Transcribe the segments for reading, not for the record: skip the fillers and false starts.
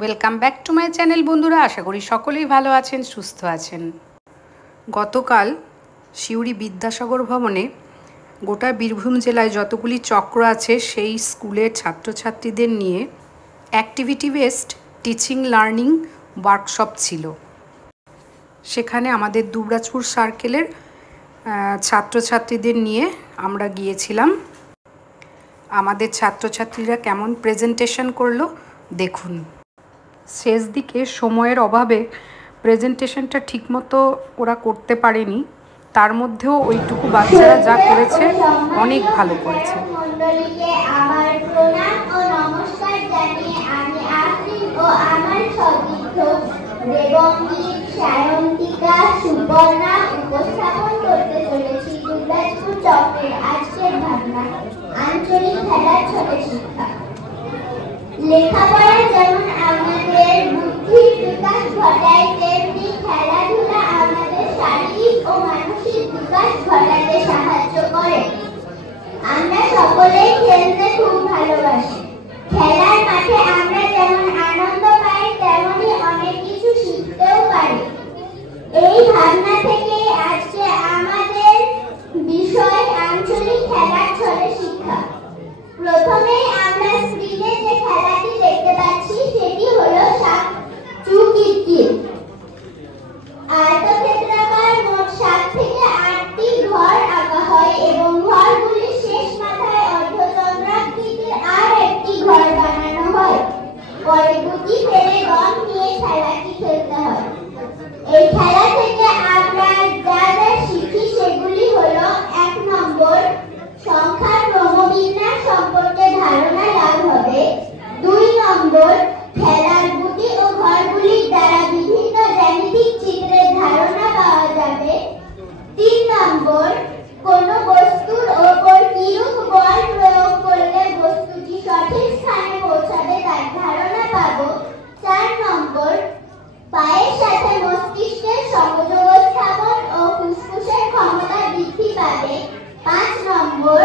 Welcome back to my channel বন্ধুরা। আশা করি সকলেই ভালো আছেন, সুস্থ আছেন। গতকাল সিউড়ি বিদ্যাসাগর ভবনে গোটা বীরভূম জেলায় যতগুলি চক্র আছে সেই স্কুলের ছাত্রছাত্রীদের নিয়ে activity based teaching learning workshop ছিল। সেখানে আমাদের দুবরাজপুর সার্কেলের ছাত্রছাত্রীদের নিয়ে আমরা গিয়েছিলাম। আমাদের ছাত্রছাত্রীরা কেমন প্রেজেন্টেশন করলো দেখুন। শেষ দিকে সময়ের অভাবে প্রেজেন্টেশনটা ঠিকমতো ওরা করতে পারেনি, তার মধ্যেও ওইটুকু বাচ্চারা যা করেছে অনেক ভালো করেছে। আমার প্রণাম ও নমস্কার জানিয়ে আমি আফরিন ও আমার সতীর্থ দেবঙ্গীর সায়ন্তিকা সুবর্ণা উপস্থাপন করতে চলেছি দুবরাজপুর চক্রের আজকের ভাবনা আঞ্চলিক খেলার ছলে শিক্ষা। লেখাপড়া যেমন আমাদের বুদ্ধির বিকাশ ঘটায়, তেমনি খেলাধুলা আমাদের শারীরিক ও মানসিক বিকাশ ঘটাতে সাহায্য করে। আমরা সকলেই খেলতে খুব ভালোবাসি। খেলার মাঠে আমরা যেমন আনন্দ পাই, তেমনি অনেক কিছু শিখতেও পারি। এই ভাবনা থেকে আজকে আমাদের বিষয় আঞ্চলিক খেলার ছলে শিক্ষা। প্রথমেই আমরা স্ক্রিনে যে খেলাটি দেখতে পাচ্ছি সেটি হলো সাপ চু কিতকিত। আয়তক্ষেত্রাকার মোট 7 থেকে 8টি ঘর আঁকা হয় এবং ঘরগুলির শেষ মাথায় অর্ধচন্দ্রাকৃতির আর একটি ঘর বানানো হয়। পরে গুটি ফেলে রং নিয়ে খেলাটি খেলতে হয়। এই খেলা থেকে আমরা যা যা শিখি সেগুলি হলো: 1 নম্বর, সংখ্যার ক্রমবিন্যাস সম্পর্কে ধারণা লাভ হবে। 2 নম্বর, খেলার গুটি ও ঘরগুলির দ্বারা বিভিন্ন জ্যামিতিক চিত্রের ধারণা পাওয়া যাবে। 3 নম্বর, কোন বস্তুর ওপর কিরূপ বল প্রয়োগ করলে বস্তুটি সঠিক স্থানে পৌঁছাবে তার ধারণা পাবো। 4 নম্বর, পায়ের সাথে মস্তিষ্কের সংযোগ স্থাপন ও ফুসফুসের ক্ষমতা বৃদ্ধি পাবে। 5 নম্বর,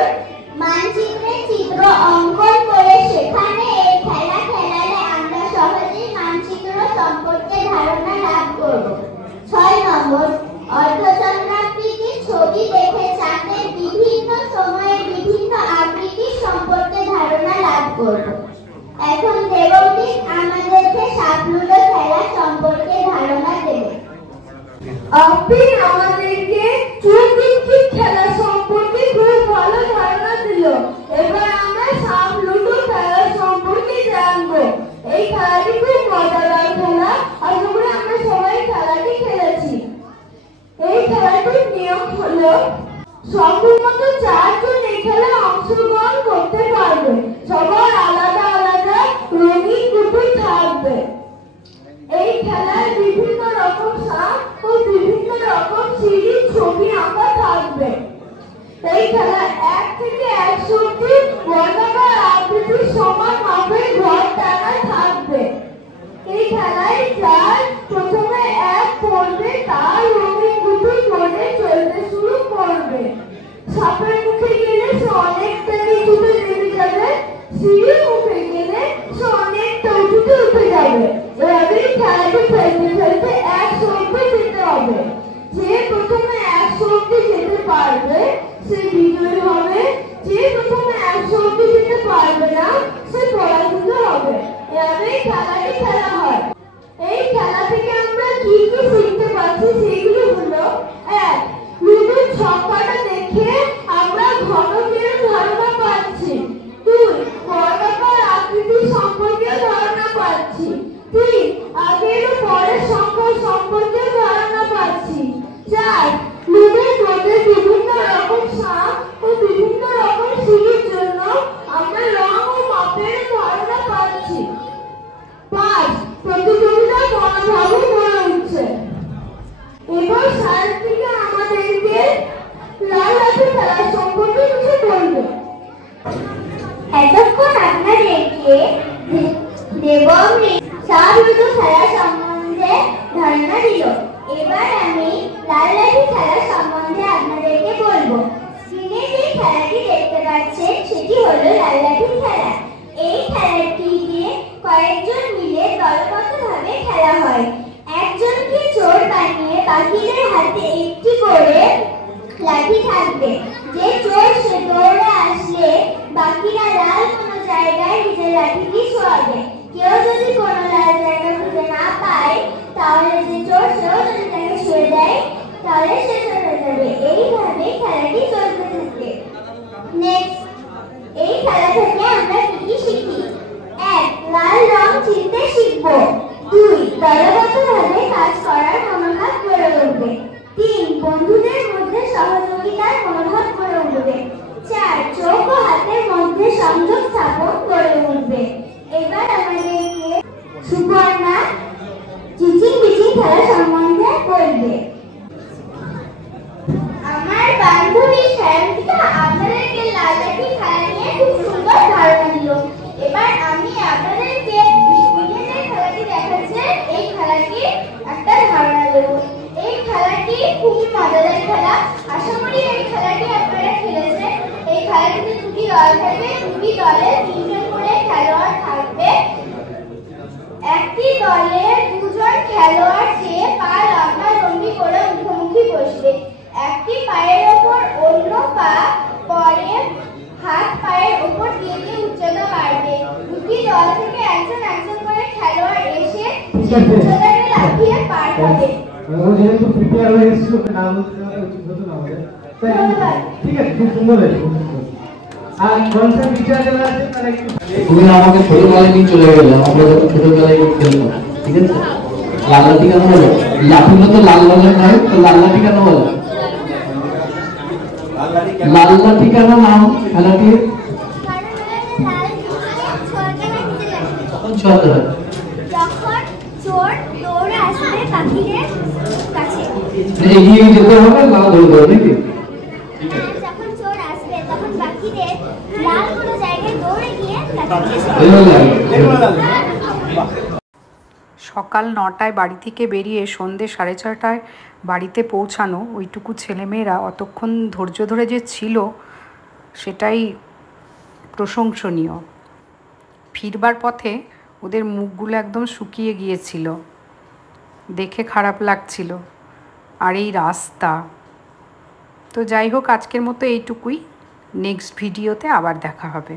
মানচিত্রে চিত্র অঙ্কন করে সেখানে এই খেলা খেলালে আমরা সহজেই মানচিত্র সম্পর্কে ধারণা লাভ করব। 6 নম্বর, অর্ধচন্দ্রাকৃতির ছবি দেখে চাঁদের বিভিন্ন সময়ে বিভিন্ন আকৃতির সম্পর্কে ধারণা লাভ করব। এখন দেবঙ্গী আমাদেরকে সাপ লুডো খেলা সম্পর্কে ধারণা দেবে। আপনি আমাদেরকে চুকিতকিত খেলা সম্পর্কে খুব ভালো ধারণা দিল। এবার আমরা সাপ লুডো খেলা সম্পর্কে জানবো। এই খেলাটি খুব মজাদার খেলা। আশা করি আমরা সবাই খেলাটি খেলেছি। এই খেলাটির নিয়ম হলো সর্বমোট 4 জন এই খেলায় অংশগ্রহণ করতে পারবে। সবার আলাদা আলাদা রঙিন গুটি থাকবে। এই খেলায় বিভিন্ন রকম সাপ ও বিভিন্ন রকম সিঁড়ির ছবি আঁকা থাকবে। এই খেলায় 1 থেকে 100 অবধি বর্গাকার আকৃতির সমান মাপের ঘর টানা থাকবে। এই খেলায় যার প্রথমে 1 পড়বে তার রঙিন গুটি ধরে চলতে শুরু করবে। সাপের মুখে গেলে সে অনেকটা নিচুতে নেমে যাবে, সিঁড়ির মুখে গেলে সে অনেকটা উঁচুতে উঠে যাবে। এভাবেই খেলাটি খেলতে খেলতে 100 অবধি যেতে হবে। যে প্রথমে 100 অবধি যেতে পারবে সে বিজয়ী হবে। যে প্রথমে 100 অবধি যেতে পারবে না সে পরাজিত হবে। এভাবেই খেলাটি খেলা হয়। এই খেলা থেকে আমরা কি কি শিখতে পারছি সেগুলো হলো: 1. লুডোর ছক্কাটা দেখে আমরা ঘনকের ধারণা পাচ্ছি। 2. বর্গাকার আকৃতি সম্পর্কে ধারণা পাচ্ছি। 3. আগের ও পরের সংখ্যা সম্পর্কে ধারণা পাচ্ছি। 4. লুডোর মধ্যে বিভিন্ন রকম সাপ ও বিভিন্ন রকম সিঁড়ির জন্য আমরা রং ও মাপের ধারণা পাচ্ছি। 5. প্রতিযোগিতার মনোভাবও গড়ে উঠছে। এবার সায়ন্তিকা আমাদেরকে লাল লাঠি খেলা সম্পর্কে কিছু বলবে। এতক্ষণ আপনাদেরকে দেবঙ্গী সাপ লুডো খেলা সম্বন্ধে ধারণা দিল। এবার আমি লাল লাঠি খেলা সম্বন্ধে আপনাদেরকে বলবো। স্ক্রিনে যে খেলাটি দেখতে পাচ্ছেন সেটি হলো লাল লাঠি খেলা। এই খেলাটিতে কয়েকজন মিলে দল খেলা হয়। একজনকে চোর বানিয়ে বাকিদের হাতে একটি করে লাঠি থাকবে। যে চোর সে দৌড়ে আসলে বাকিরা লাল কোনো জায়গায় নিজের লাঠিটি ছোঁয়াবে। কেউ যদি কোনো লাল জায়গা খুঁজে না পায় তাহলে যে চোর সেও যদি তাকে ছুঁয়ে দেয় তাহলে সে চলে যাবে। এইভাবে খেলাটি চলতে থাকে। নেক্সট, এই খেলা থেকে আমরা কি কি শিখি? 1. লাল রং চিনতে শিখব। 2. দলগতভাবে কাজ করার মনোভাব গড়ে উঠবে। 3. বন্ধুদের মধ্যে সহযোগিতার মনোভাব গড়ে উঠবে। 4. চোখ ও হাতের মধ্যে সংযোগ স্থাপন গড়ে উঠবে। এবার আমাদেরকে সুপর্ণা চিচিং বিচিং খেলা সম্বন্ধে বলবে। আমার বান্ধবী সায়ন্তিকা আপনাদেরকে লাল লাঠি খেলা নিয়ে খুব সুন্দর ধারণা দিল। এবার আমি আপনাদেরকে বিজ্ঞানের খেলাটি দেখাচ্ছে। এই খেলাটি একটা ধারণা দেব। এই খেলাটি খুবই মজাদার খেলা। আশা করি এই খেলাটি আপনারা খেলেছেন। এই খেলাটিতে দুটি দল থাকবে। দুটি দলে 3 জন করে খেলোয়াড় থাকবে। একটি দলে 2 জন খেলোয়াড় যে পা লম্বা লম্বি করে মুখোমুখি বসবে। একটি পায়ের ওপর অন্য পা পরে হাত পায়ের ওপর দিয়ে উচ্চতা বাড়বে। দুটি দল থেকে একজন একজন করে খেলোয়াড় এসে সেই উচ্চতাকে লাফিয়ে পার হবে। যেহেতু প্রিপেয়ার হয়ে এসেছি ওকে নাম হতো না আমাদের, ঠিক আছে, খুব সুন্দর হয়েছে। আর কনসেপ্ট টিচার যারা আছে তারা একটু তুমি আমাকে ছোটবেলায় নিয়ে চলে গেলে, আমরা যখন ছোটবেলায় খেলতাম, ঠিক আছে? লাল লাঠি কেন বলো? লাঠিগুলো তো লাল রঙের নয়, তো লাল লাঠি কেন বলো? লাল লাঠি কেন নাম খেলাটির? তখন ছোঁয়াতে হয় যখন চোর দৌড়ে আসবে বাকিদের কাছে। এগিয়ে যেতে হবে, লাল ধরে দেবে নাকি? যখন চোর আসবে তখন বাকিদের লাল কোনো জায়গায় দৌড়ে গিয়ে সকাল 9টায় বাড়ি থেকে বেরিয়ে সন্ধ্যে 6:30টায় বাড়িতে পৌঁছানো ওইটুকু ছেলেমেয়েরা অতক্ষণ ধৈর্য ধরে যে ছিল সেটাই প্রশংসনীয়। ফিরবার পথে ওদের মুখগুলো একদম শুকিয়ে গিয়েছিল, দেখে খারাপ লাগছিল। আর এই রাস্তা, তো যাই হোক, আজকের মতো এইটুকুই। নেক্সট ভিডিওতে আবার দেখা হবে।